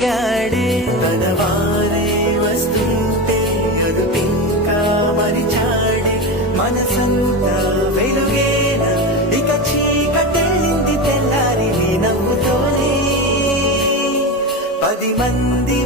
వెలిగాడే తన వారే వస్తుంటే అదుపింకా మరిచాడే మనసంతా వెలుగేన ఇక చీకటెళ్ళింది తెల్లారి నీ నవ్వుతోనే 10 మంది